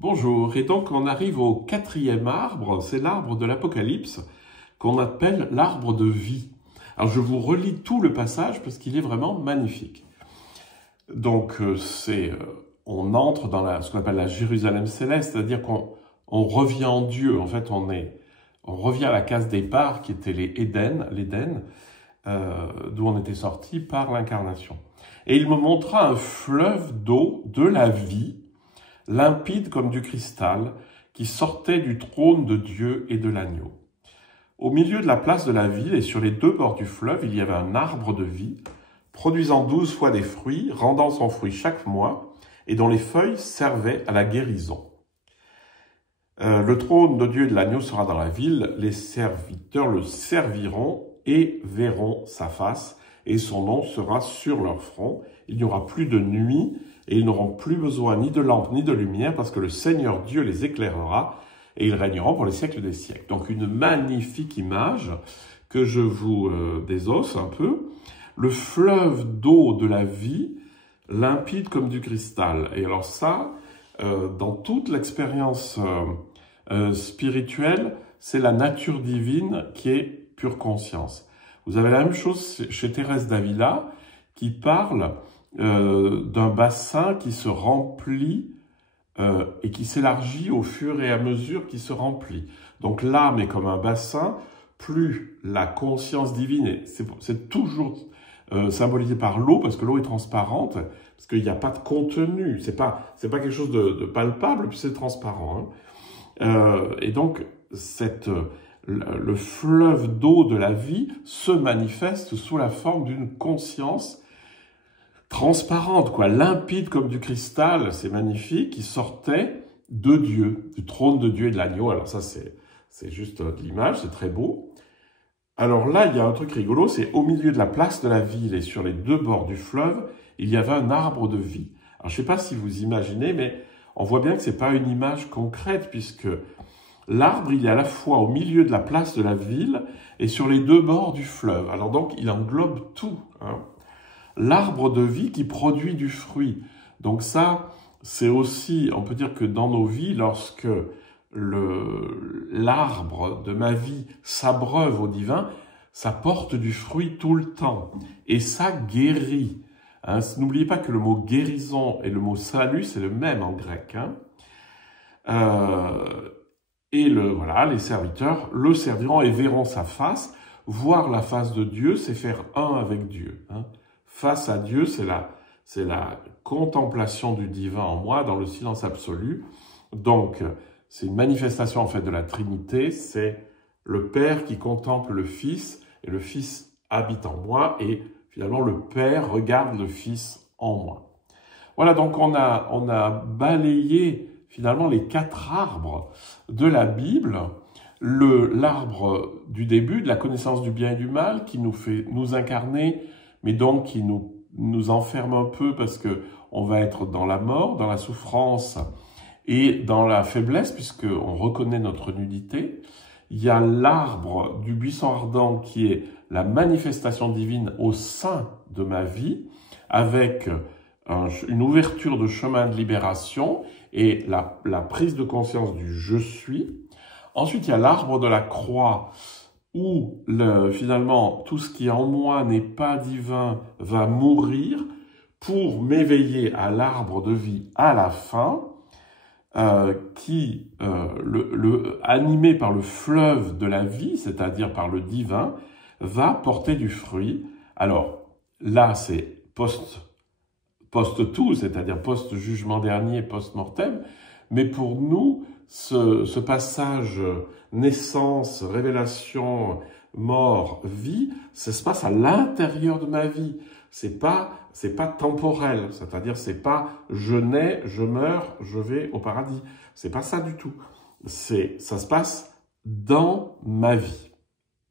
Bonjour, et donc on arrive au quatrième arbre, c'est l'arbre de l'Apocalypse, qu'on appelle l'arbre de vie. Alors je vous relis tout le passage parce qu'il est vraiment magnifique. Donc on entre dans ce qu'on appelle la Jérusalem céleste, c'est-à-dire qu'on revient en Dieu, en fait on revient à la case départ qui était l'Éden, d'où on était sorti par l'incarnation. Et il me montra un fleuve d'eau de la vie, limpide comme du cristal, qui sortait du trône de Dieu et de l'agneau. Au milieu de la place de la ville et sur les deux bords du fleuve, il y avait un arbre de vie, produisant 12 fois des fruits, rendant son fruit chaque mois, et dont les feuilles servaient à la guérison. Le trône de Dieu et de l'agneau sera dans la ville, les serviteurs le serviront et verront sa face, et son nom sera sur leur front. Il n'y aura plus de nuit, et ils n'auront plus besoin ni de lampe ni de lumière, parce que le Seigneur Dieu les éclairera, et ils régneront pour les siècles des siècles. Donc une magnifique image que je vous désosse un peu. Le fleuve d'eau de la vie, limpide comme du cristal. Et alors ça, dans toute l'expérience spirituelle, c'est la nature divine qui est pure conscience. Vous avez la même chose chez Thérèse d'Avila, qui parle d'un bassin qui se remplit et qui s'élargit au fur et à mesure qu'il se remplit. Donc l'âme est comme un bassin, plus la conscience divine, c'est toujours symbolisé par l'eau, parce que l'eau est transparente, parce qu'il n'y a pas de contenu, c'est pas quelque chose de palpable, puis c'est transparent. Et donc le fleuve d'eau de la vie se manifeste sous la forme d'une conscience transparente, limpide comme du cristal, c'est magnifique, qui sortait de Dieu, du trône de Dieu et de l'agneau. Alors ça, c'est juste de l'image, c'est très beau. Alors là, il y a un truc rigolo, c'est au milieu de la place de la ville et sur les deux bords du fleuve, il y avait un arbre de vie. Alors je ne sais pas si vous imaginez, mais on voit bien que c'est pas une image concrète, puisque l'arbre, il est à la fois au milieu de la place de la ville et sur les deux bords du fleuve. Alors donc, il englobe tout, L'arbre de vie qui produit du fruit. Donc ça, c'est aussi, on peut dire que dans nos vies, lorsque l'arbre de ma vie s'abreuve au divin, ça porte du fruit tout le temps. Et ça guérit. N'oubliez pas que le mot guérison et le mot salut, c'est le même en grec. Et les serviteurs le serviront et verront sa face. Voir la face de Dieu, c'est faire un avec Dieu. Face à Dieu, c'est la contemplation du divin en moi, dans le silence absolu. Donc, c'est une manifestation en fait de la Trinité, c'est le Père qui contemple le Fils, et le Fils habite en moi, et finalement le Père regarde le Fils en moi. Voilà, donc on a balayé finalement les 4 arbres de la Bible, l'arbre du début, de la connaissance du bien et du mal, qui nous fait nous incarner, mais donc qui nous enferme un peu parce que on va être dans la mort, dans la souffrance et dans la faiblesse, puisqu'on reconnaît notre nudité. Il y a l'arbre du buisson ardent qui est la manifestation divine au sein de ma vie, avec une ouverture de chemin de libération et la prise de conscience du « je suis ». Ensuite, il y a l'arbre de la croix, où finalement tout ce qui en moi n'est pas divin va mourir pour m'éveiller à l'arbre de vie à la fin, animé par le fleuve de la vie, c'est-à-dire par le divin, va porter du fruit. Alors là, c'est post-tout, c'est-à-dire post-jugement dernier, post-mortem, mais pour nous, ce passage naissance, révélation, mort, vie, ça se passe à l'intérieur de ma vie. C'est pas temporel, c'est-à-dire c'est pas je nais, je meurs, je vais au paradis. C'est pas ça du tout. Ça se passe dans ma vie.